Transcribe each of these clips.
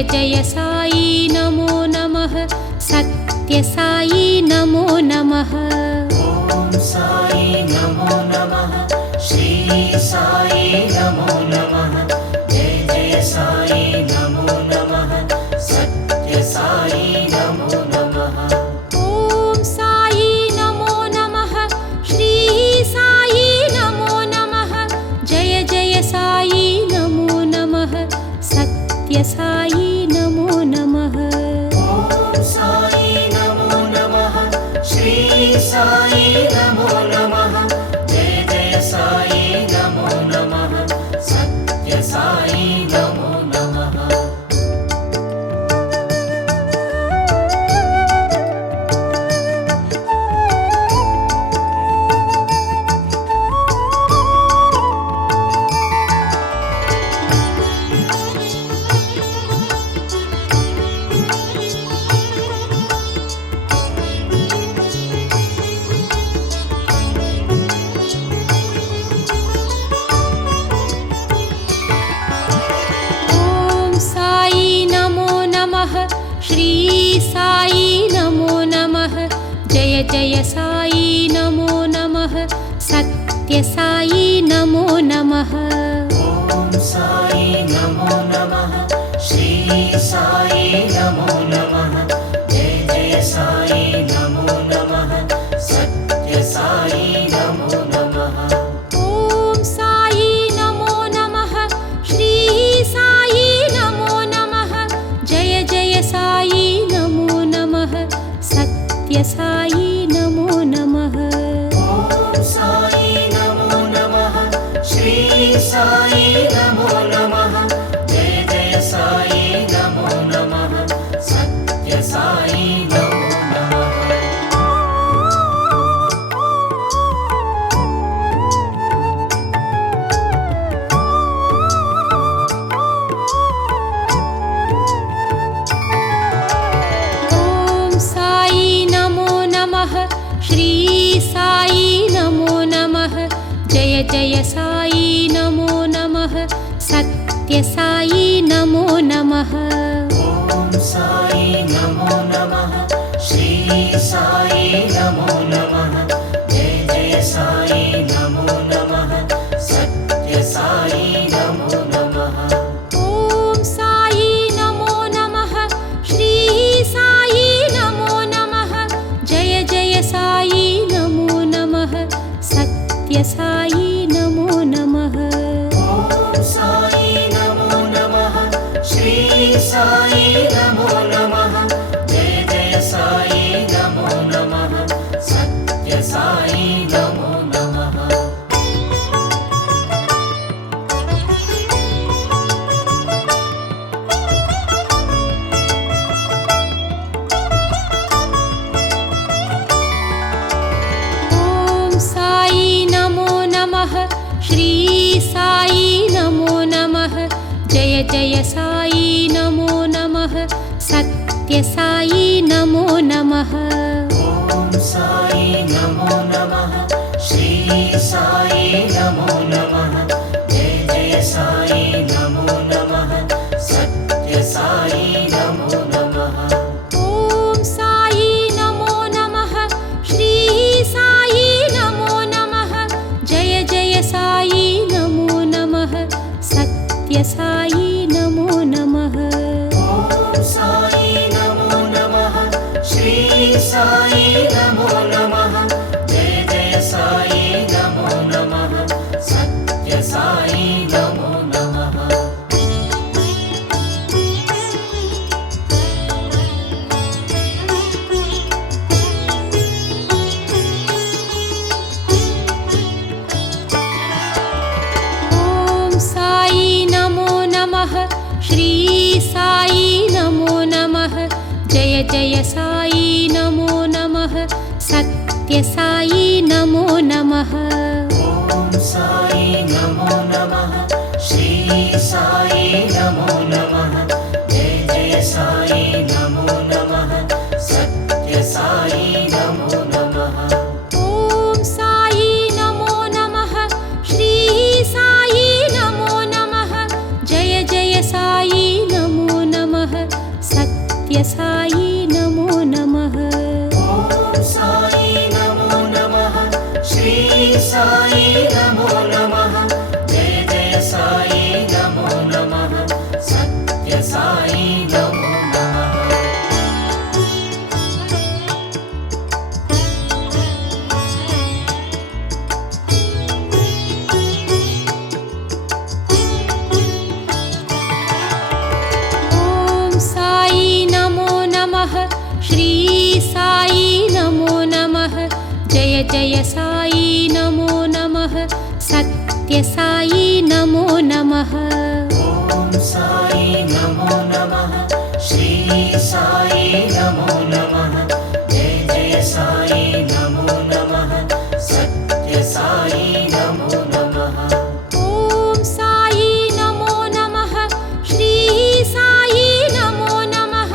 जय जय साई नमो नमः सत्य साई नमो नमः। ओम साई नमो नमः श्री साई नमो नमः जय जय साई नमो नमः सत्य साई नमो नमः। ओम साई नमो नमः श्री साई नमो नमः जय जय साई नमो नमः सत्य साई नमो नमः। ओम साई नमो नमः श्री साई नमो नमः जय जय साई नमो नमः सत्य साई नमो नमः। ओम साई नमो नमः श्री साई नमो नमः जय जय साई नमो नमः सत्य साई नमो नमः। ओम साई नमो नमः श्री साई नमो नमः जय जय साई नमो नमः सत्य साई नमो नमः। ओम साई नमो नमः श्री साई नमो नमः जय जय साई नमो नमः सत्य साई नमो नमः। ओम साई नमो नमः श्री साई नमो नमः जय जय साई नमो नमः सत्य साई नमो नमः। ओम साई नमो नमः श्री साई नमो नमः जय जय साई नमो नमः सत्य साई नमो नमः। ओम साई नमो नमः श्री साई नमो नमः जय जय साई नमो नमः सत्य साई नमो नमः। ओम साई नमो नमः श्री साई नमो नमः जय जय साई नमो नमः सत्य साई नमो नमः। ओम साई नमो नमः श्री साई नमो नमः जय जय साई नमो नमः सत्य साई नमो नमः। ओम साई नमो नमः श्री साई नमो नमः जय जय साई नमो नमः सत्य साई नमो नमः। ओम साई नमो नमः श्री साई नमो नमः जय जय साई नमो नमः सत्य साई नमो नमः। ओम साई नमो नमः श्री साई नमो नमः जय जय साई नमो नमः सत्य साई नमो नमः। ओम साई नमो नमः श्री साई नमो नमः जय जय साई नमो नमः सत्य साई नमो नमः। ओम साई नमो नमः श्री साई नमो नमः जय जय साई नमो नमः सत्य साई नमो नमः। ओम साई नमो नमः श्री साई नमो नमः जय जय साई नमो नमः सत्य साई नमो नमः। ओम साई नमो नमः श्री साई नमो नमः जय जय साई नमो नमः नमो नमः जय जय साई नमो नमः सत्य साई नमो नमः ॐ साई नमो नमः श्री साई नमो नमः जय जय साई नमो नमः सत्य साई नमो नमः ॐ साई नमो नमः श्री साई नमो नमः जय जय साई नमो नमः सत्य साई नमो नमः ॐ साई नमो नमः श्री साई नमो नमः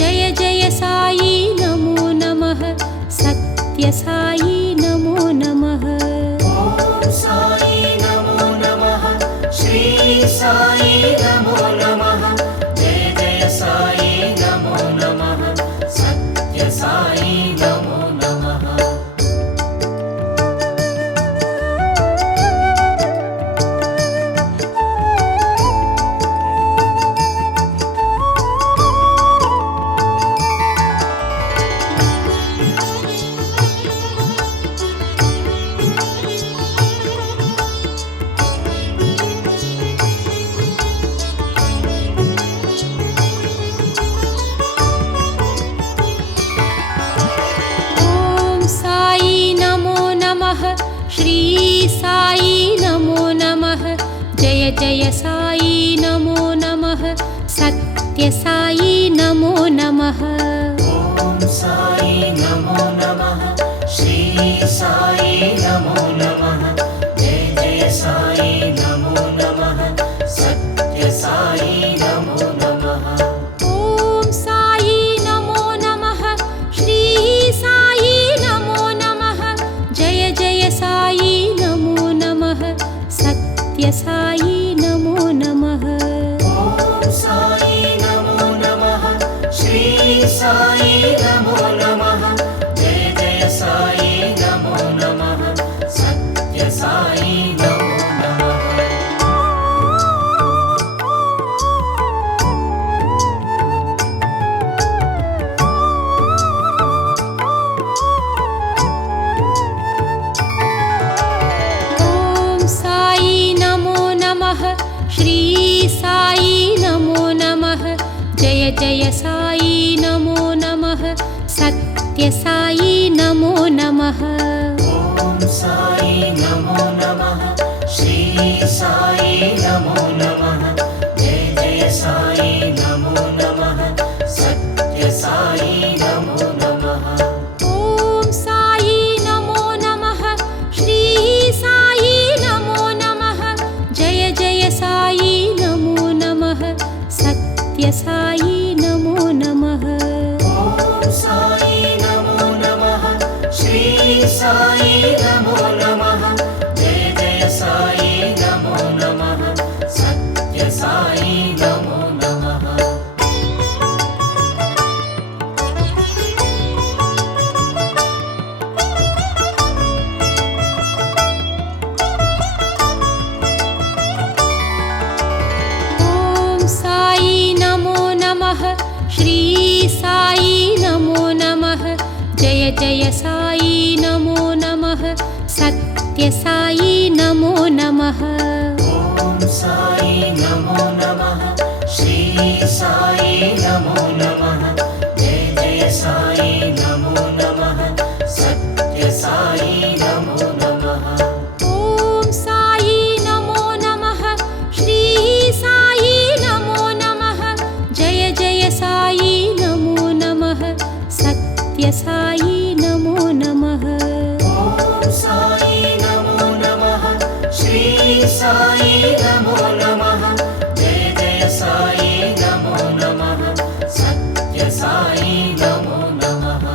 जय जय साई नमो नमः सत्य साई नमो नमः ॐ साई नमो नमः श्री साई नमो नमः जय जय साई नमो नमः सत्य साई नमो नमः ॐ साई नमो नमः श्री साई नमो नमः जय जय साई नमो नमः सत्य साई नमो नमः ॐ साई नमो नमः श्री साई नमो नमः जय जय साई नमो नमः सत्य साई नमो नमः ॐ साई नमो नमः श्री साई नमो नमः जय जय साई नमो नमः सत्य साई नमो नमः ॐ साई नमो नमः श्री साई नमो नमः जय जय साई नमो नमः सत्य साई नमो नमः ॐ साई नमो नमः श्री साई नमो नमः जय जय साई नमो नमः सत्य साई नमो नमः ॐ साई नमो नमः श्री साई नमो नमः जय जय साई नमो नमः सत्य साई नमो नमः ॐ साई नमो नमः श्री साई नमो नमः जय जय साई नमो नमः सत्य साई नमो नमः ॐ साई नमो नमः श्री साई नमो नमः जय जय साई नमो नमः सत्य साई नमो नमः ॐ साई नमो नमः श्री साई नमो नमः जय जय साई नमो नमः सत्य साई नमो नमः ॐ साई नमो नमः श्री साई नमो नमः जय जय साई नमो नमः सत्य साई नमो नमः ॐ साई नमो नमः श्री साई नमो नमः जय जय साई नमो नमः सत्य साई नमो नमः ॐ साई नमो नमः श्री साई नमो नमः जय जय साई नमो नमः सत्य साई नमो नमः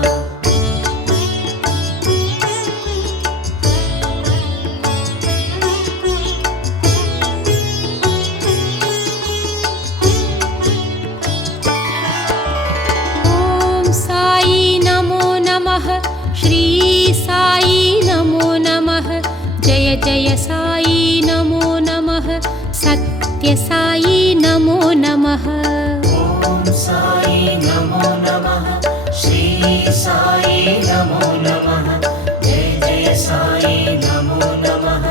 ॐ साई नमो नमः श्री साई नमो नमः जय जय जय साई नमो नमः सत्य साई नमो नमः ॐ साई नमो नमः श्री साई नमो नमः जय जय साई नमो नमः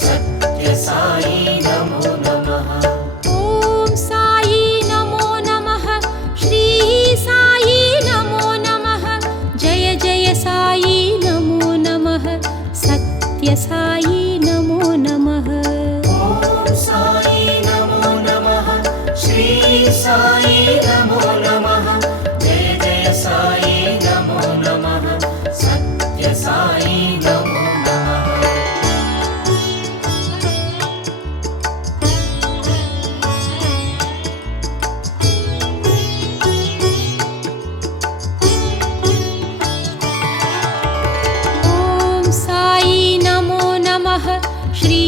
सत्य साई नमो नमः ॐ साई नमो नमः श्री साई नमो नमः जय जय साई नमो नमः सत्य साई नमो नमः ॐ साई नमो नमः श्री साई नमो नमः जय जय साई नमो नमः सत्य साई नमो नमः ॐ साई नमो नमः श्री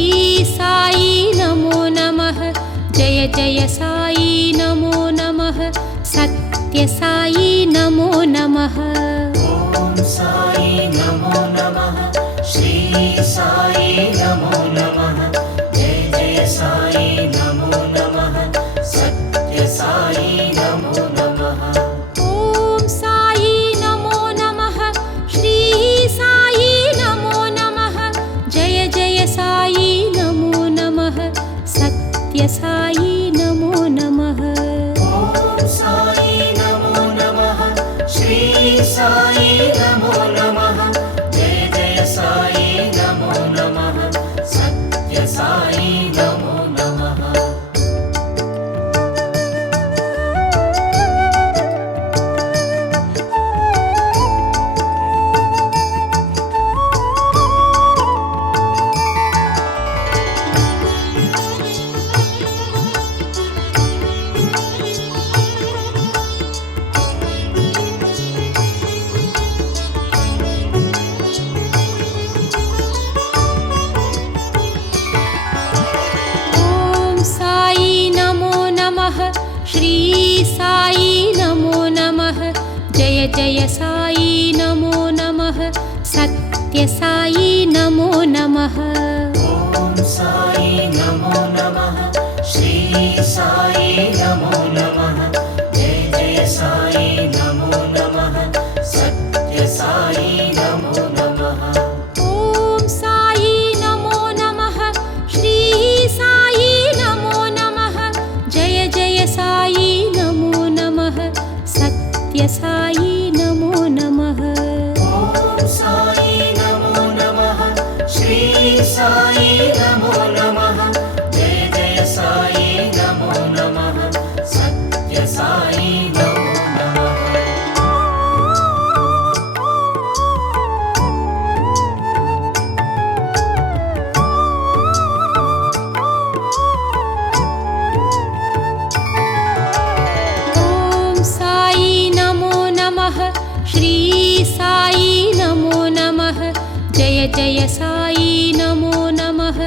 साई नमो नमः जय जय साई नमो नमः सत्य साई नमो नमः ॐ साई नमो नमः श्री साई नमो नमः जय जय साई नमो नमः सत्य साई नमो नमः ॐ साई नमो नमः श्री साई नमो नमः जय जय साई नमो नमः सत्य साई नमो नमः ॐ साई नमो नमः श्री साई नमो नमः जय जय साई नमो नमः सत्य साई नमो नमः ॐ साई नमो नमः श्री साई नमो नमः जय जय साई नमो नमः सत्य साई नमो नमः ॐ साई नमो नमः श्री साई नमो नमः जय जय साई नमो नमः सत्य साई नमो नमः ॐ साई नमो नमः श्री साई नमो नमः जय जय साई नमो नमः सत्य साई नमो नमः ॐ साई नमो नमः श्री साई नमो नमः जय जय साई नमो नमः सत्य साई नमो नमः ॐ साई नमो नमः श्री साई नमो नमः जय जय साई नमो नमः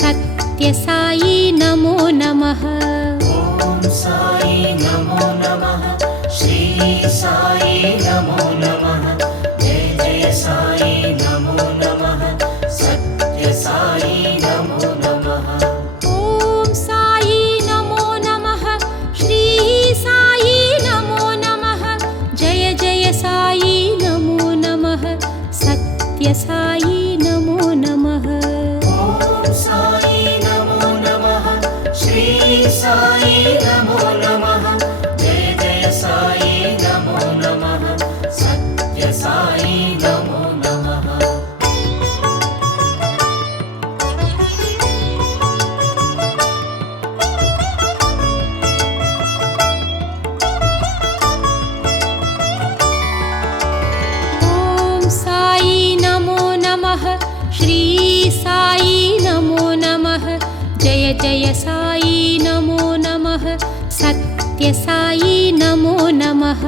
सत्य साई नमो नमः ॐ साई नमो नमः श्री साई नमो नमः जय जय साई नमो नमः सत्य साई नमो नमः ॐ साई नमो नमः श्री साई नमो नमः जय जय साई नमो नमः सत्य साई नमो नमः ॐ साई नमो नमः श्री साई नमो नमः जय जय साई नमो नमः सत्य साई नमो नमः ॐ साई नमो नमः श्री साई नमो नमः जय जय साई नमो नमः सत्य साई नमो नमः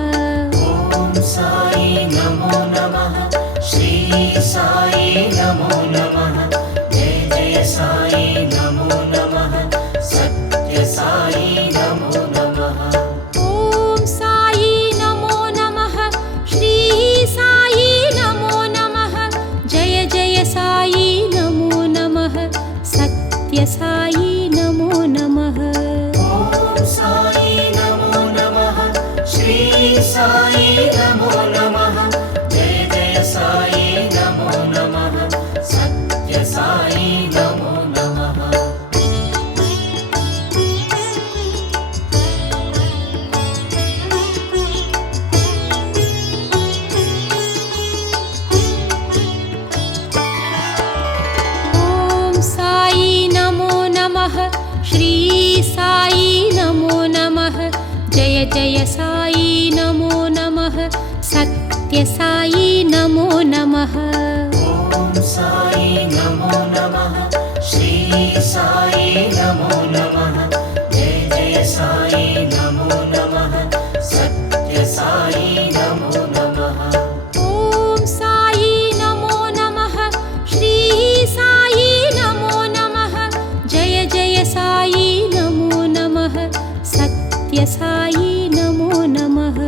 ॐ साई नमो नमः श्री साई नमो नमः जय जय साई नमो नमः सत्य साई नमो नमः ॐ साई नमो नमः श्री साई नमो नमः जय जय साई नमो नमः सत्यसाई नमो नमः। ॐ साई नमो नमः, श्री साई नमो नमः, जय जय साई नमो नमः, सत्य साई नमो नमः। ॐ साई नमो नमः, श्री साई नमो नमः, जय जय साई नमो नमः, सत्य साई नमो नमः। ॐ साई नमो नमः, श्री साई नमो नमः, जय जय साई नमो नमः, सत्य साई नमो नमः। ॐ साई नमो नमः, श्री साई नमो नमः, जय जय साई नमो नमः, सत्य साई नमो नमः।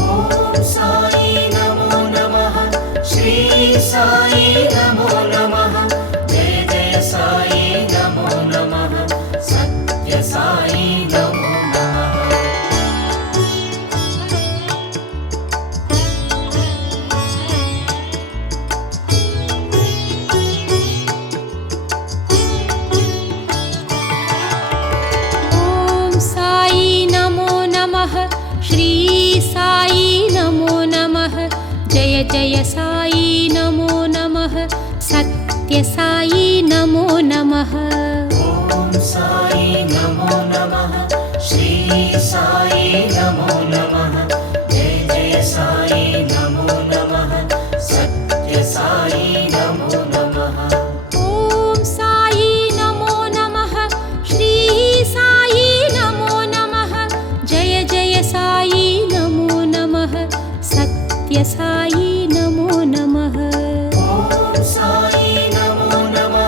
ॐ साई नमो नमः, श्री साई नमो नमः, जय जय साई नमो नमः, सत्य साई नमो नमः। ॐ साई नमो नमः, श्री साई नमो नमः, जय जय साई नमो नमः, सत्य साई नमो नमः। ॐ साई नमो नमः, श्री साई नमो नमः, जय जय साई नमो नमः, सत्य साई नमो नमः। ॐ साई नमो नमः, श्री साई नमो नमः, जय जय साई नमो नमः, सत्य साई नमो नमः। ॐ साई नमो नमः,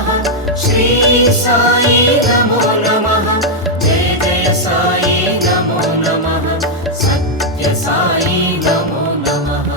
श्री साई नमो नमः, जय जय साई नमो नमः, सत्य साई नमो नमः।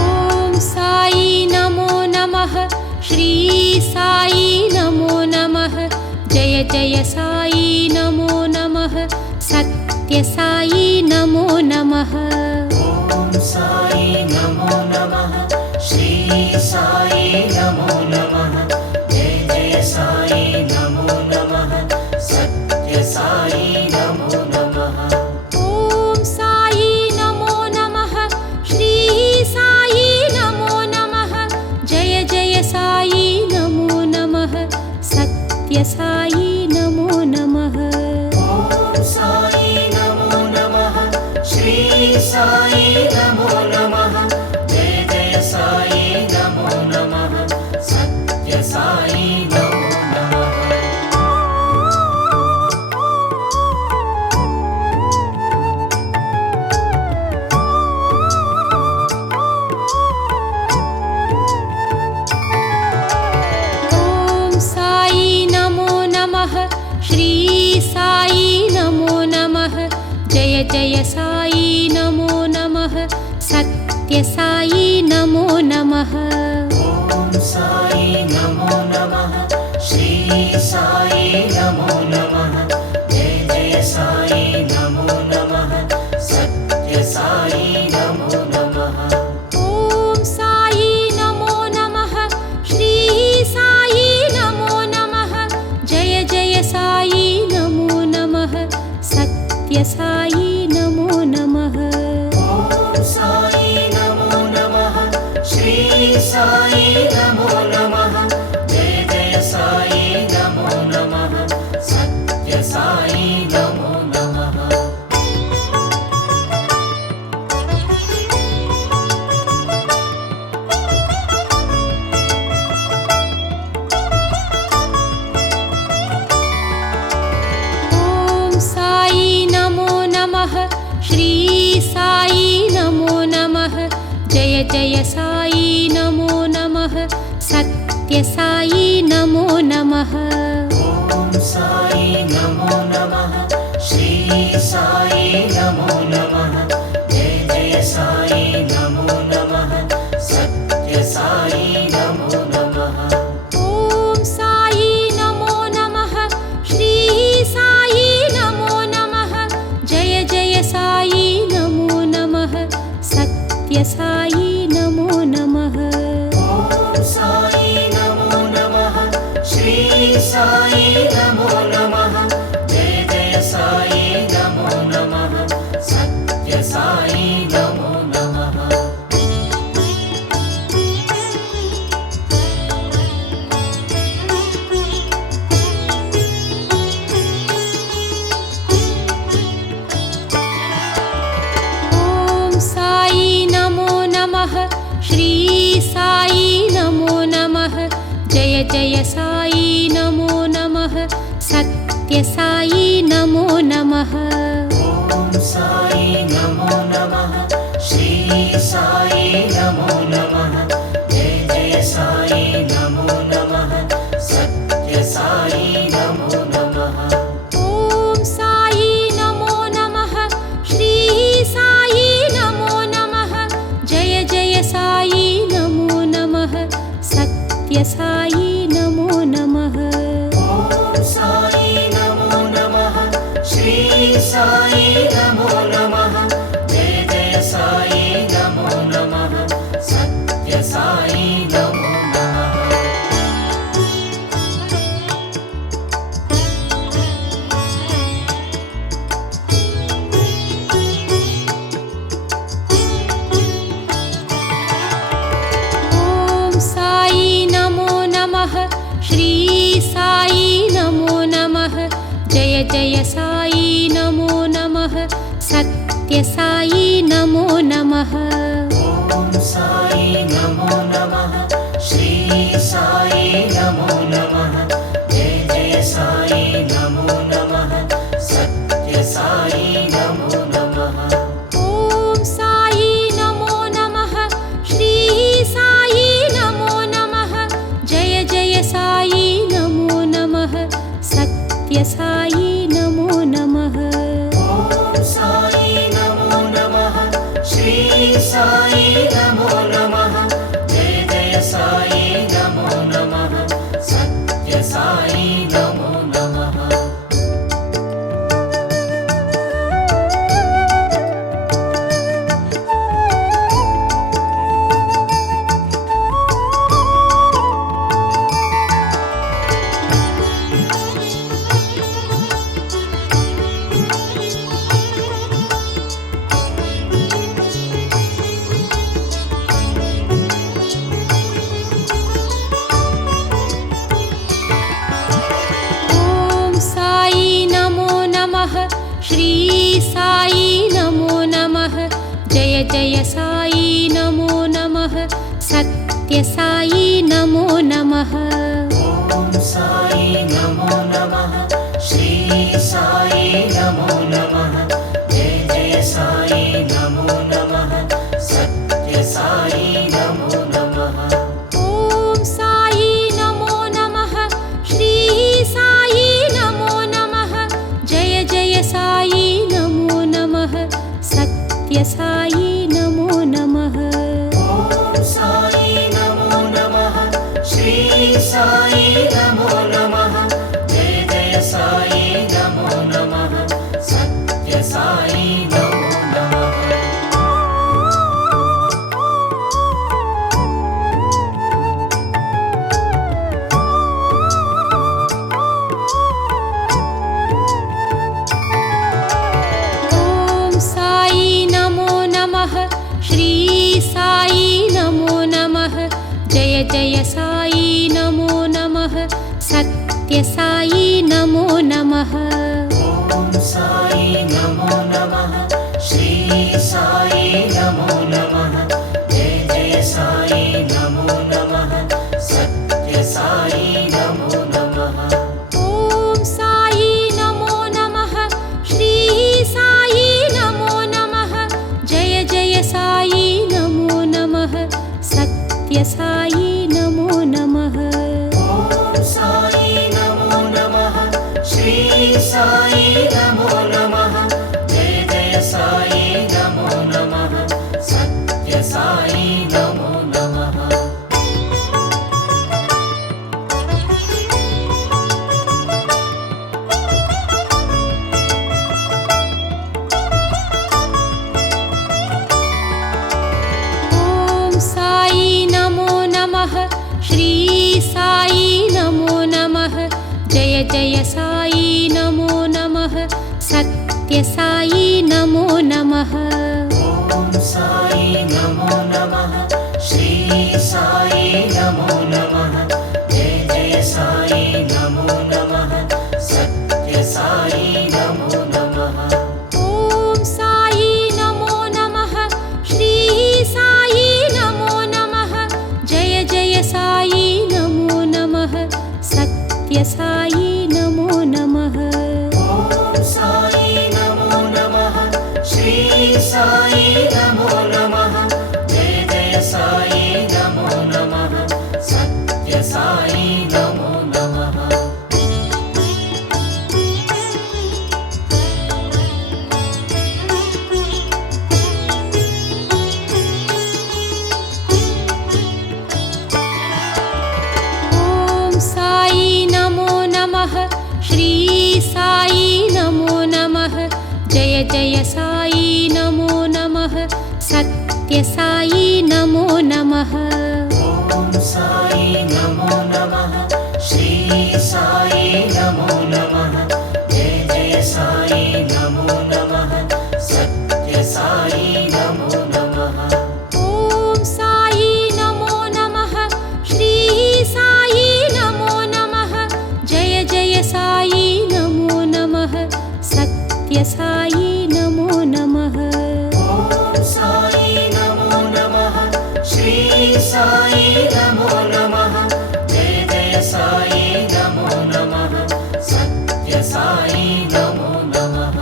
ॐ साई नमो नमः, श्री साई नमो नमः, जय जय साई नमो नमः, सत्य साई नमो नमः। ॐ साई नमो नमः, श्री साई नमो नमः, जय जय साई नमो नमः, सत्य साई नमो नमः। ॐ साई नमो नमः, श्री साई नमो नमः, जय जय साई नमो नमः, सत्य साई नमो नमः। ॐ साई नमो नमः, श्री साई नमो नमः, जय जय साई नमो नमः, सत्य साई नमो नमः। ॐ साई नमो नमः, श्री साई नमो नमः, जय जय साई नमो नमः, सत्य साई नमो नमः। ॐ साई नमो नमः, श्री साई नमो नमः, जय जय साई नमो नमः, सत्य साई नमो नमः। ॐ साई नमो नमः, श्री साई नमो नमः, जय जय साई नमो नमः, सत्य साई नमो नमः। ॐ साई नमो नमः, श्री साई नमो नमः, जय जय साई नमो नमः, सत्य साई नमो नमः। ॐ जय जय साई नमो नमः सत्य साई नमो नमः ॐ साई नमो नमः श्री साई नमो नमः जय जय साई नमो नमः सत्य साई नमो नमः ॐ साई नमो नमः श्री साई नमो नमः जय जय साई नमो नमः सत्य साई नमो नमः ॐ साई नमो नमः श्री साई नमो नमः जय जय साई नमो नमः सत्य साई नमो नमः ॐ साई नमो नमः श्री साई नमो नमः जय जय साई नमो नमः सत्य साई नमो नमः ॐ साई नमो नमः श्री साई नमो नमः जय जय साई नमो नमः सत्य साई नमो नमः ॐ साई नमो नमः श्री साई नमो नमः जय जय साई नमो नमः सत्य साई नमो नमः ॐ साई नमो नमः श्री साई नमो नमः जय जय साई नमो नमः सत्य साई नमो नमः ॐ साई नमो नमः श्री साई नमो नमः जय जय साई नमो नमः सत्य साई नमो नमः ॐ साई नमो नमः श्री साई नमो नमः जय जय साई नमो नमः सत्य साई नमो नमः ॐ साई नमो नमः श्री साई नमो नमः जय जय साई नमो नमः सत्य साई नमो नमः ॐ साई नमो नमः श्री साई नमो नमः जय जय साई नमो नमः सत्य साई नमो नमः ॐ साई नमो नमः श्री साई नमो नमः जय जय साई नमो नमः सत्य साई नमो नमः ॐ साई नमो नमः श्री साई नमो नमः जय जय साई नमो नमः सत्य साई नमो नमः ॐ साई नमो नमः श्री साई नमो नमः जय जय साई नमो नमः सत्य साई नमो नमः ॐ साई नमो नमः श्री साई नमो नमः जय जय साई नमो नमः सत्य साई नमो नमः ॐ साई नमो नमः श्री साई नमो नमः जय जय साई नमो नमः सत्य साई नमो नमः ॐ साई नमो नमः श्री साई नमो नमः जय जय साई नमो नमः सत्य साई नमो नमः ॐ साई नमो नमः श्री साई नमो नमः जय जय साई नमो नमः సాయి నమో నమః జయ జయ సాయి నమో నమః సత్య సాయి నమో నమః ఓం సాయి నమో నమః శ్రీ సాయి నమో నమః జయ జయ సాయి నమో నమః సత్య సాయి నమో నమః ఓం సాయి నమో నమః శ్రీ సాయి నమో నమః జయ జయ సాయి నమో నమః సత్య సాయి నమో నమః ఓం సాయి నమో నమః శ్రీ సాయి నమో నమః జయ జయ సాయి నమో నమః సత్య సాయి నమో నమః ఓం సాయి నమో నమః శ్రీ సాయి నమో నమః జయ జయ సాయి నమో నమః సత్య సాయి నమో నమః ఓం సాయి నమో నమః శ్రీ సాయి నమో నమః జయ జయ సాయి నమో నమః సత్య సాయి నమో నమః ఓం సాయి నమో నమః శ్రీ సాయి నమో నమః జయ జయ సాయి నమో నమః సత్య సాయి నమో నమః ఓం సాయి నమో నమః శ్రీ సాయి నమో నమః జయ జయ సాయి నమో నమః సత్య సాయి నమో నమః ఓం సాయి నమో నమః శ్రీ సాయి నమో నమః జయ జయ సాయి నమో నమః సత్య సాయి నమో నమః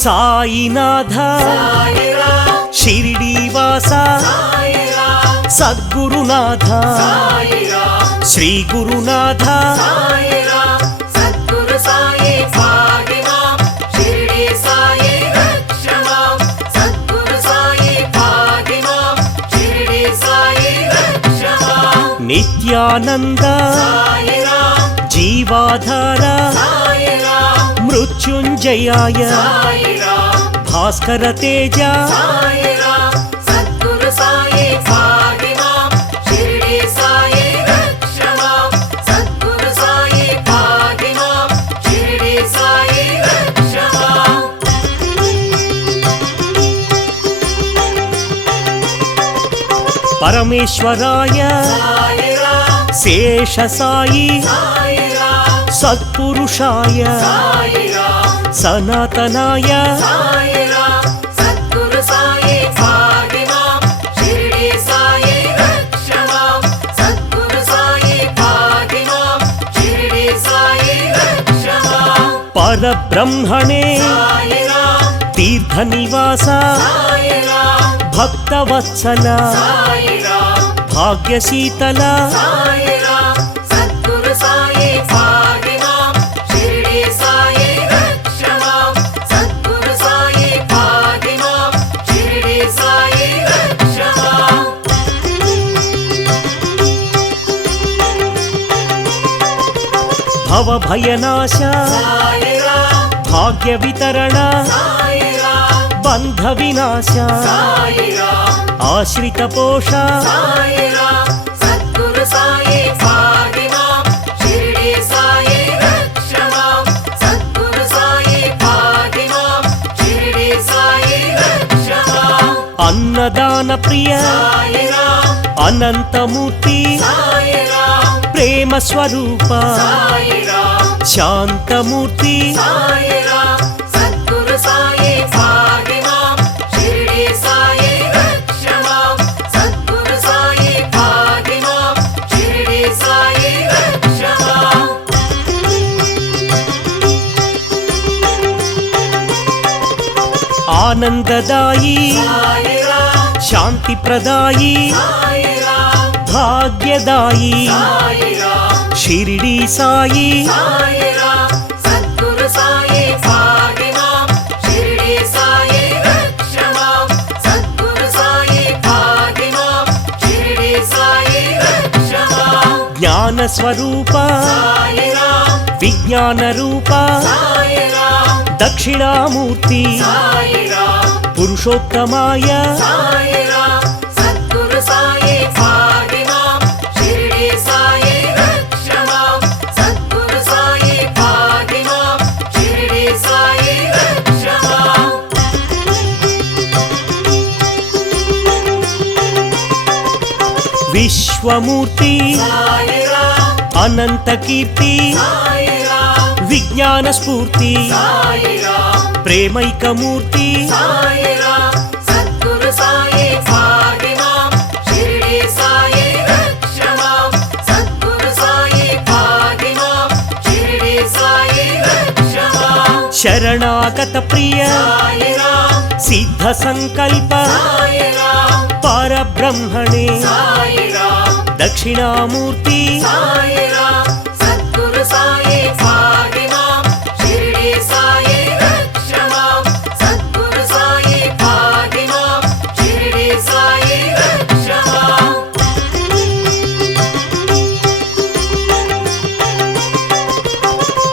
సాయినాథ సాయిరాం షిరిడీవాస సాయిరాం సద్గురునాథ సాయిరాం శ్రీ గురునాథ సాయిరాం సద్గురు సాయి భాగిమాం షిరిడి సాయి రక్షమాం సద్గురు సాయి భాగిమాం షిరిడి సాయి రక్షమాం నిత్యానంద సాయిరాం జీవాధార సాయిరాం మృత్యుంజయాయ సాయిరాం భాస్కర తేజ సాయిరాం సద్గురు సాయి భాగిమాం షిరిడి సాయి రక్షమాం సద్గురు సాయి భాగిమాం షిరిడి సాయి రక్షమాం పరమేశ్వరాయ సాయిరాం శేష సాయి సాయిరాం సత్పురుషాయ సాయిరాం సనాతనాయ సాయిరాం సద్గురు సాయి భాగిమాం షిరిడి సాయి రక్షమాం సద్గురు సాయి భాగిమాం షిరిడి సాయి రక్షమాం పరబ్రహ్మణే సాయిరాం తీర్థనివాస సాయిరాం భక్తవత్సల సాయిరాం భాగ్యశీతల సాయిరాం సద్గురు సాయి భాగిమాం షిరిడి సాయి రక్షమాం సద్గురు సాయి భాగిమాం షిరిడి సాయి రక్షమాం భవభయనాశ సాయిరాం భాగ్య వితరణ సాయిరాం బంధ వినాశ సాయిరాం ఆశ్రిత పోష సాయిరాం సద్గురు సాయి భాగిమాం షిరిడి సాయి రక్షమాం సద్గురు సాయి భాగిమాం షిరిడి సాయి రక్షమాం అన్నదాన ప్రియ సాయిరాం అనంతమూర్తి సాయిరాం ప్రేమ స్వరూప సాయిరాం శాంతమూర్తి సాయిరాం సద్గురు సాయి భాగిమాం షిరిడి సాయి రక్షమాం సద్గురు సాయి భాగిమాం షిరిడి సాయి రక్షమాం ఆనందదాయి సాయిరాం శాంతిప్రదాయి సాయిరాం భాగ్యదాయి సాయిరాం షిరిడి సాయి సాయిరాం సద్గురు సాయి భాగిమాం షిరిడి సాయి రక్షమాం సద్గురు సాయి భాగిమాం షిరిడి సాయి రక్షమాం జ్ఞాన స్వరూప సాయిరాం విజ్ఞాన రూప సాయిరాం దక్షిణామూర్తి సాయిరాం పురుషోత్తమాయ సాయిరాం సద్గురు సాయి భాగిమాం షిరిడి సాయి రక్షమాం సద్గురు సాయి భాగిమాం షిరిడి సాయి రక్షమాం విశ్వమూర్తి సాయిరాం అనంత కీర్తి సాయిరాం విజ్ఞాన స్ఫూర్తి సాయిరాం ప్రేమైకమూర్తి సాయిరాం సద్గురు సాయి భాగిమాం షిరిడి సాయి రక్షమాం సద్గురు సాయి భాగిమాం షిరిడి సాయి రక్షమాం శరణాగత ప్రియ సాయిరాం సిద్ధ సంకల్ప సాయిరాం పరబ్రహ్మణే సాయిరాం దక్షిణామూర్తి సాయిరాం సద్గురు సాయి భాగిమాం షిరిడి సాయి రక్షమాం సద్గురు సాయి భాగిమాం షిరిడి సాయి రక్షమాం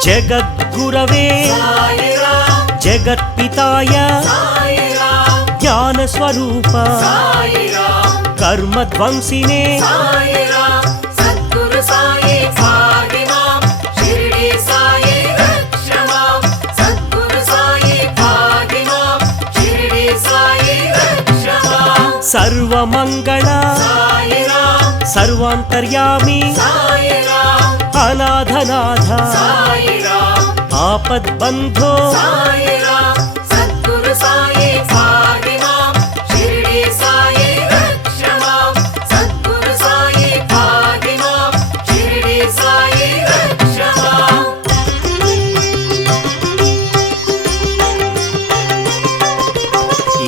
జగద్గురవే సాయిరాం జగత్పితాయ సాయిరాం జ్ఞాన స్వరూప సాయిరాం కర్మధ్వంసినే సాయిరాం సద్గురు సాయి భాగిమాం షిరిడి సాయి రక్షమాం సద్గురు సాయి భాగిమాం షిరిడి సాయి రక్షమాం సర్వమంగళ సాయిరాం సర్వాంతర్యామి సాయిరాం అనాథనాథ సాయిరాం ఆపద్బంధో సాయిరాం సద్గురు సాయి భాగిమాం షిరిడి సాయి రక్షమాం సద్గురు సాయి భాగిమాం షిరిడి సాయి రక్షమాం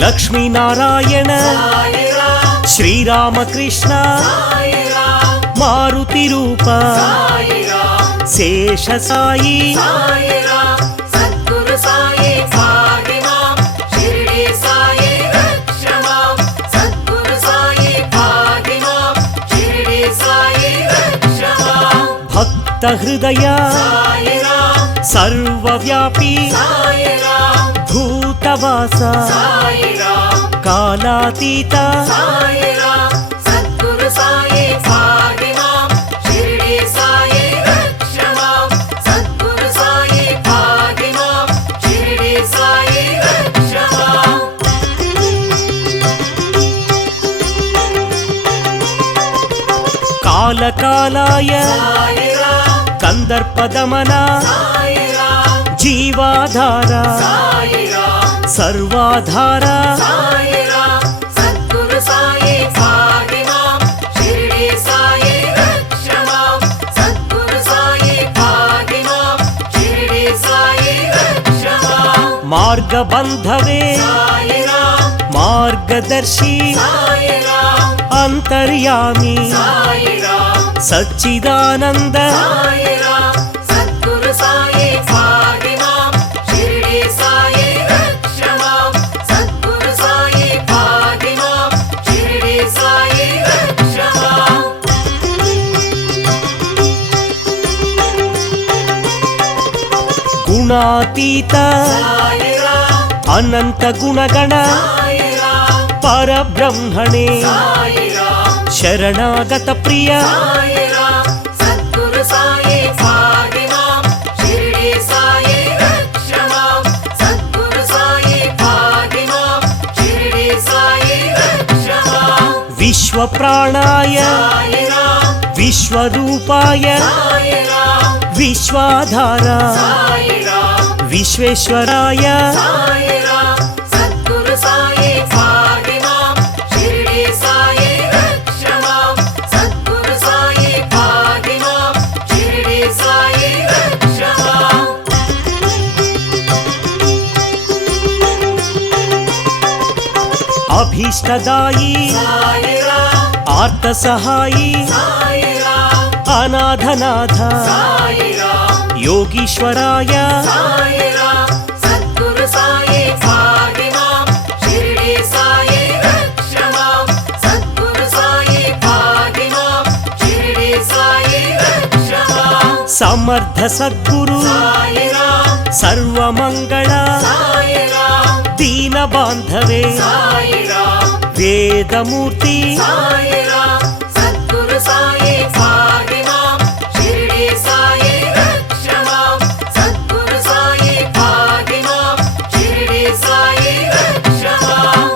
లక్ష్మీనారాయణ సాయిరాం శ్రీరామకృష్ణ సాయిరాం మారుతి రూప సాయిరాం శేష సాయి సాయిరాం సద్గురు సాయి భాగిమాం షిరిడి సాయి రక్షమాం సద్గురు సాయి భాగిమాం షిరిడి సాయి రక్షమాం భక్త హృదయ సాయిరాం సర్వవ్యాపి సాయిరాం భూతవాస సాయిరాం కాలాతీత సాయిరాం సద్గురు సాయి భాగిమాం షిరిడి సాయి రక్షమాం సద్గురు సాయి భాగిమాం షిరిడి సాయి రక్షమాం కాలకాలాయ సాయిరాం కందర్పదమన సాయిరాం జీవాధార సాయిరాం సర్వాధార సాయిరాం సద్గురు సాయి భాగిమాం షిరిడి సాయి రక్షమాం సద్గురు సాయి భాగిమాం షిరిడి సాయి రక్షమాం మార్గబంధవే సాయిరాం మార్గదర్శి సాయిరాం అంతర్యామి సాయిరాం సచ్చిదానంద సాయిరాం సద్గురు సాయి భాగిమాం షిరిడి సాయి రక్షమాం సద్గురు సాయి భాగిమాం షిరిడి సాయి రక్షమాం గుణాతీత సాయిరాం అనంత గుణగణ సాయిరాం పరబ్రహ్మణే సాయిరాం శరణాగత ప్రియ సాయిరాం సద్గురు సాయి భాగిమాం షిరిడి సాయి రక్షమాం సద్గురు సాయి భాగిమాం షిరిడి సాయి రక్షమాం విశ్వప్రాణాయ సాయిరాం విశ్వరూపాయ సాయిరాం విశ్వాధార సాయిరాం విశ్వేశ్వరాయ సాయిరాం సద్గురు సాయి భాగిమాం షిరిడి సాయి రక్షమాం సద్గురు సాయి భాగిమాం షిరిడి సాయి రక్షమాం అభీష్టదాయి సాయిరాం ఆర్త సహాయి సాయిరాం అనాథనాథ సాయిరాం యోగీశ్వరాయ సాయిరాం సద్గురు సాయి పాహి మాం షిరిడి సాయి రక్ష మాం సద్గురు సాయి పాహి మాం షిరిడి సాయి రక్ష మాం సమర్థ సద్గురు సాయిరాం సర్వమంగళ సాయిరాం దీన బాంధవే సాయిరాం వేదమూర్తి సాయిరాం సద్గురు సాయి పాహి మాం షిరిడి సాయి రక్ష మాం సద్గురు సాయి పాహి మాం షిరిడి సాయి రక్ష మాం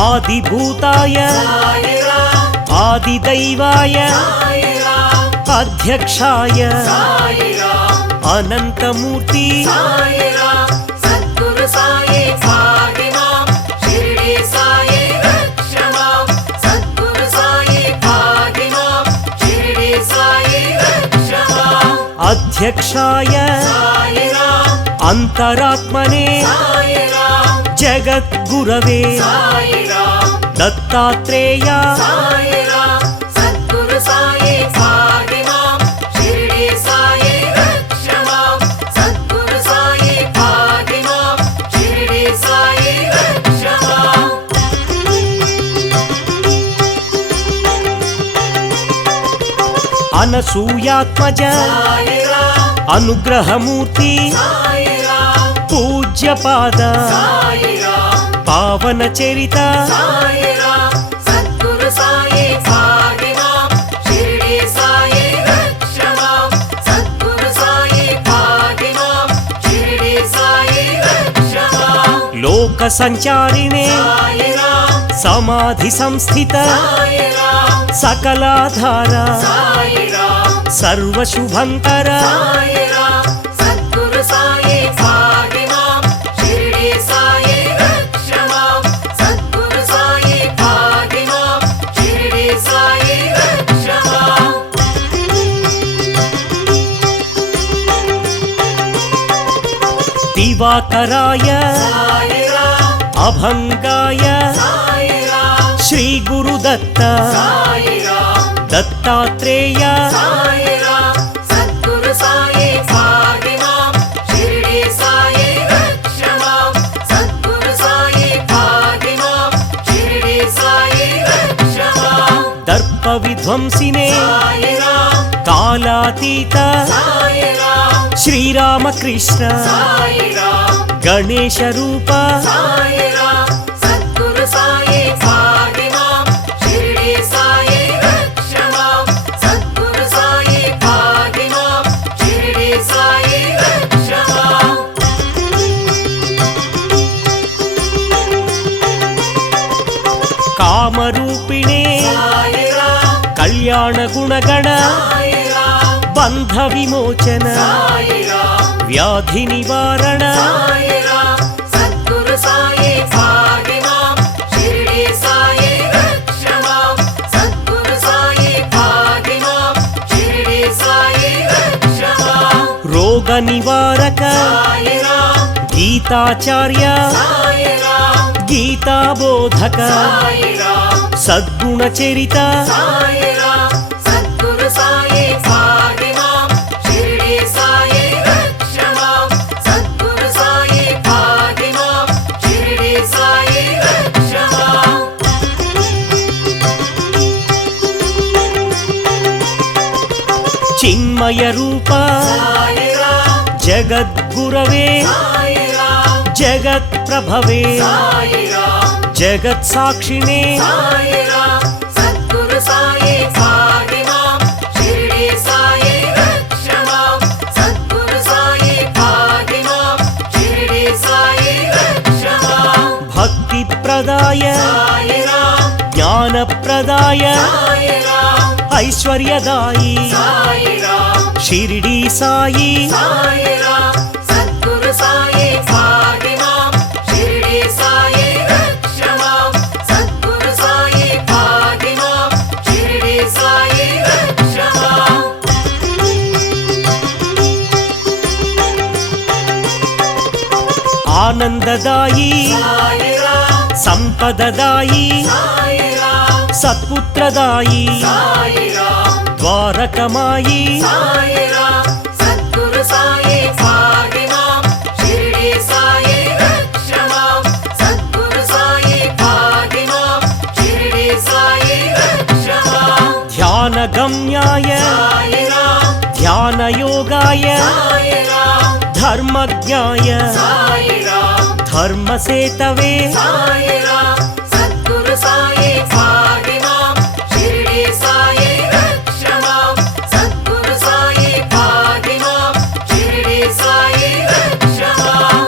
ఆదిభూతాయ సాయిరాం ఆదిదైవాయ సాయిరాం అధ్యక్షాయ సాయిరాం అనంతమూర్తి సాయిరాం సద్గురు సాయి పాహి మాం షిరిడి సాయి రక్ష మాం సద్గురు సాయి పాహి మాం షిరిడి సాయి రక్ష మాం అధ్యక్షాయ సాయిరాం అంతరాత్మనే సాయిరాం జగద్గురవే సాయిరాం దత్తాత్రేయ సాయిరాం సద్గురు సాయి పాహి మాం షిరిడి సాయి రక్ష మాం సద్గురు సాయి పాహి మాం షిరిడి సాయి రక్ష మాం అనసూయాత్మజ సాయిరాం అనుగ్రహమూర్తి సాయిరాం పూజ్యపాద సాయిరాం పావన చరిత సాయిరాం సద్గురు సాయి పాహి మాం షిరిడి సాయి రక్ష మాం సద్గురు సాయి పాహి మాం షిరిడి సాయి రక్ష మాం లోక సంచారిణే సాయిరాం సమాధి సంస్థిత సాయిరాం సకలాధార సాయిరాం సర్వశుభంకర సాయిరాం సద్గురు సాయి పాహి మాం షిరిడి సాయి రక్ష మాం సద్గురు సాయి పాహి మాం షిరిడి సాయి రక్ష మాం దివాకరాయ సాయిరాం అభంగాయ సాయిరాం శ్రీ గురుదత్త సాయిరాం దత్తాత్రేయ సాయిరాం సద్గురు సాయి పాహి మాం షిరిడి సాయి రక్ష మాం సద్గురు సాయి పాహి మాం షిరిడి సాయి రక్ష మాం దర్ప విధ్వంసినే సాయిరాం కాలాతీత సాయిరాం శ్రీరామకృష్ణ సాయిరాం గణేశ రూప సాయిరాం సద్గురు సాయి పాహి మాం షిరిడి సాయి రక్ష మాం సద్గురు సాయి పాహి మాం షిరిడి సాయి రక్ష మాం కామరూపిణే సాయిరాం కళ్యాణ గుణగణ సాయిరాం బంధ విమోచన సాయిరాం వ్యాధి నివారణ సాయిరాం సద్గురు సాయి పాహి మాం షిరిడి సాయి రక్ష మాం సద్గురు సాయి పాహి మాం షిరిడి సాయి రక్ష మాం రోగ నివారక సాయిరాం గీతాచార్య సాయిరాం గీతాబోధక సాయిరాం సద్గుణ చరిత సాయిరాం సద్గురు సాయి పాహి మాం షిరిడి సాయి రక్ష మాం సద్గురు సాయి పాహి మాం షిరిడి సాయి రక్ష మాం చిన్మయ రూప సాయిరాం జగద్గురవే సాయిరాం జగత్ ప్రభవే సాయిరాం జగత్ సాక్షిణే సాయిరాం సద్గురు సాయి పాహి మాం షిరిడి సాయి రక్ష మాం సద్గురు సాయి పాహి మాం షిరిడి సాయి రక్ష మాం భక్తి ప్రదాయ సాయిరాం జ్ఞానప్రదాయ సాయిరాం ఐశ్వర్యదాయి సాయిరాం షిరిడి సాయి సాయిరాం సద్గురు సాయి పాహి మాం షిరిడి సాయి రక్ష మాం సద్గురు సాయి పాహి మాం షిరిడి సాయి రక్ష మాం ఆనందదాయి సాయిరాం సంపదదాయి సాయిరాం సత్పుత్రదాయి సాయిరాం ద్వారకమాయి సాయిరాం సద్గురు సాయి పాహిమాం షిరిడి సాయి రక్షమాం సద్గురు సాయి పాహిమాం షిరిడి సాయి రక్షమాం ధ్యానగమ్యాయ సాయిరాం ధ్యానయోగాయ సాయిరాం ధర్మజ్ఞాయ సాయిరాం ధర్మసేతవే సాయిరాం సద్గురు సాయి పాహిమాం షిరిడి సాయి రక్షమాం సద్గురు సాయి పాహిమాం షిరిడి సాయి రక్షమాం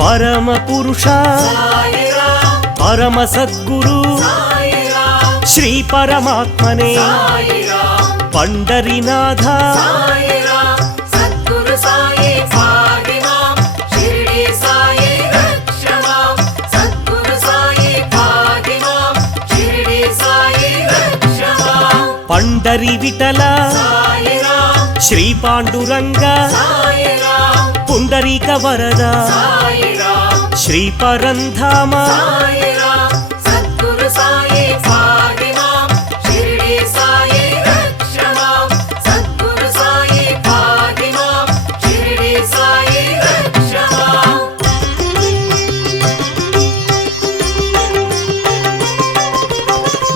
పరమ పురుష సాయిరాం పరమ సద్గురు సాయిరాం శ్రీ పరమాత్మనే సాయిరాం పండరినాథ సాయిరాం సద్గురు సాయి పాహిమాం షిరిడి సాయి రక్షమాం సద్గురు సాయి పాహిమాం షిరిడి సాయి రక్షమాం పండరి విఠల సాయిరాం శ్రీ పాండురంగ సాయిరాం పుండరీక వరద సాయిరాం శ్రీ పరంధామ సాయిరాం సద్గురు సాయి పాహిమాం షిరిడి సాయి రక్షమాం సద్గురు సాయి పాహిమాం షిరిడి సాయి రక్షమాం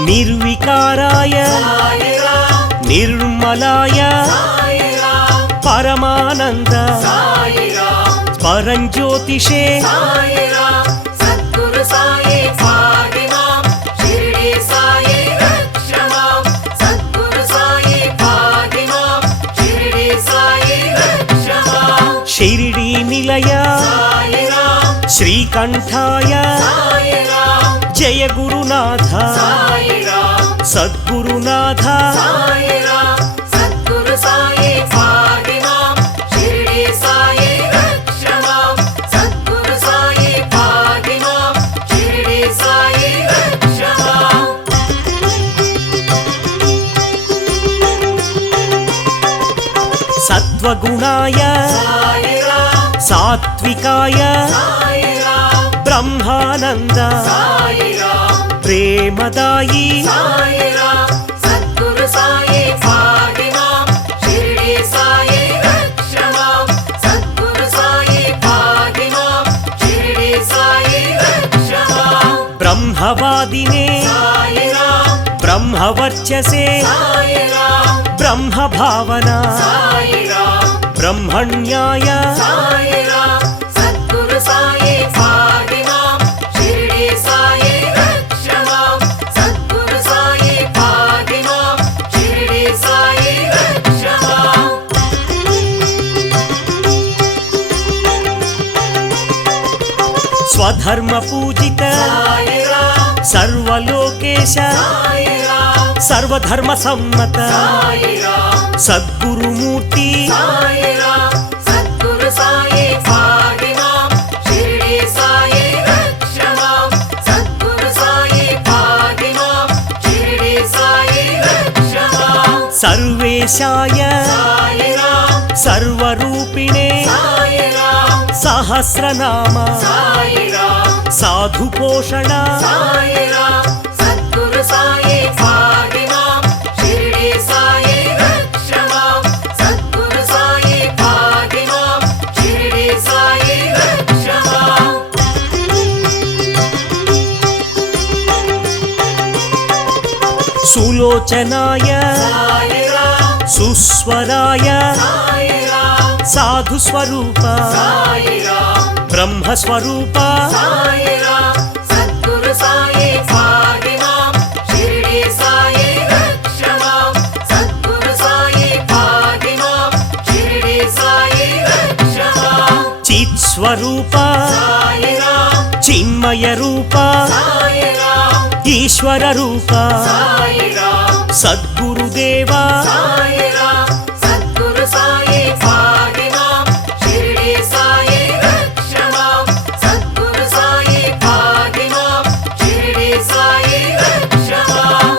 నిర్వికారాయ సాయిరాం నిర్మలాయ సాయిరాం పరమానంద సాయిరాం పరంజ్యోతిషే సాయిరాం సద్గురు సాయి పాహిమాం షిరిడి సాయి రక్షమాం సద్గురు సాయి పాహిమాం షిరిడి సాయి రక్షమాం షిరిడి నిలయ సాయిరాం శ్రీకంఠాయ సాయిరాం జయ గురునాథ సాయిరాం సద్గురునాథ సాయిరాం సద్గురు సాయి పాహిమాం షిరిడి సాయి రక్షమాం సద్గురు సాయి పాహిమాం షిరిడి సాయి రక్షమాం సత్వగుణాయ సాయిరాం సాత్వికాయ సాయిరాం బ్రహ్మానంద సాయిరాం ప్రేమదాయి సాయిరాం సద్గురు సాయి పాహిమాం షిరిడి సాయి రక్షమాం సద్గురు సాయి పాహిమాం షిరిడి సాయి రక్షమాం బ్రహ్మవాదినే సాయిరాం బ్రహ్మవర్చసే సాయిరాం బ్రహ్మభావన సాయిరాం బ్రహ్మణ్యాయ సాయిరాం సద్గురు సాయి పాహిమాం షిరిడి సాయి రక్షమాం సద్గురు సాయి పాహిమాం షిరిడి సాయి రక్షమాం స్వధర్మ పూజిత సాయిరాం సర్వలోకేశ సాయిరాం సర్వధర్మ సమ్మత సాయిరాం సద్గురుమూర్తి సాయిరాం సద్గురు సాయి పాహిమాం షిరిడి సాయి రక్షమాం సద్గురు సాయి పాహిమాం షిరిడి సాయి రక్షమాం సర్వేశాయ సాయిరాం సర్వరూపిణే సాయిరాం సహస్రనామ సాయిరాం సాధుపోషణ సాయిరాం సద్గురు సాయి పాహిమాం షిరిడి సాయి రక్షమాం సద్గురు సాయి పాహిమాం షిరిడి సాయి రక్షమాం సులోచనాయ సాయిరాం సుస్వరాయ సాయిరాం సాధుస్వరూప సాయిరాం బ్రహ్మస్వరూప సాయిరాం సద్గురు సాయి పాహిమాం షిరిడి సాయి రక్షమాం సద్గురు సాయి పాహిమాం షిరిడి సాయి రక్షమాం చిత్స్వరూప సాయిరాం చిన్మయ రూప సాయిరాం ఈశ్వర రూప సాయిరాం సద్గురుదేవా సాయిరాం సద్గురు సాయి పాహిమాం షిరిడి సాయి రక్షమాం సద్గురు సాయి పాహిమాం షిరిడి సాయి రక్షమాం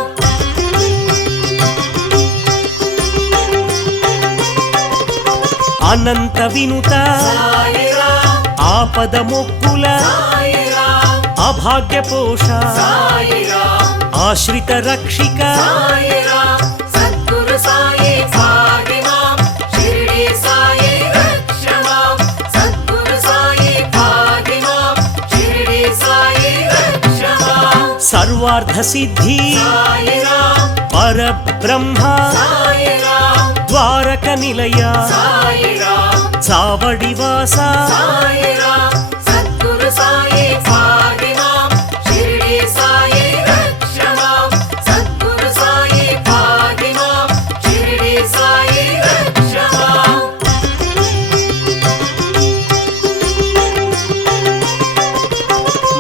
అనంత వినుత సాయిరాం ఆపద మొక్కుల సాయిరాం అభాగ్య పోష సాయిరాం ఆశ్రిత రక్షిక సాయిరాం సద్గురు సాయి పాహిమాం షిరిడి సాయి రక్షమాం సద్గురు సాయి పాహిమాం షిరిడి సాయి రక్షమాం సర్వార్థ సిద్ధి సాయిరాం పరబ్రహ్మ సాయిరాం ద్వారక నిలయ సాయిరాం చావడివాస సాయిరాం సద్గురు సాయి పాహిమాం షిరిడి సాయి రక్షమాం సద్గురు సాయి పాహిమాం షిరిడి సాయి రక్షమాం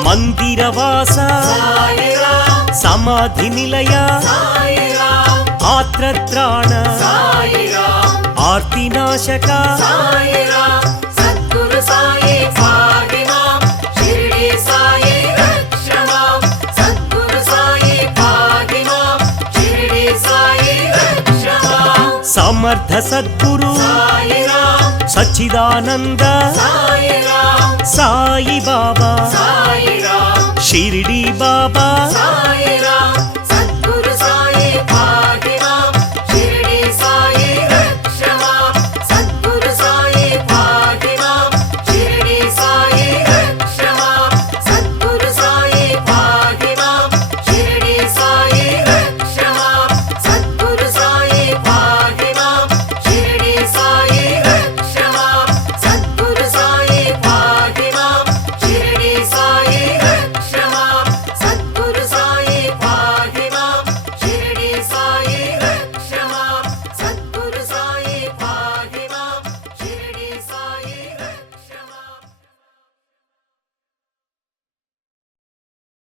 మందిరవాస సాయిరాం సమాధి నిలయ సాయిరాం ఆత్రత్రాణ సాయిరాం ఆర్తినాశక సాయిరాం సద్గురు సాయి పాహిమాం షిరిడి సాయి రక్షమాం సద్గురు సాయి పాహిమాం షిరిడి సాయి రక్షమాం సమర్థ సద్గురు సాయిరాం సచ్చిదానంద సాయిరాం సాయి బాబా సాయిరాం షిరిడి బాబా సాయిరాం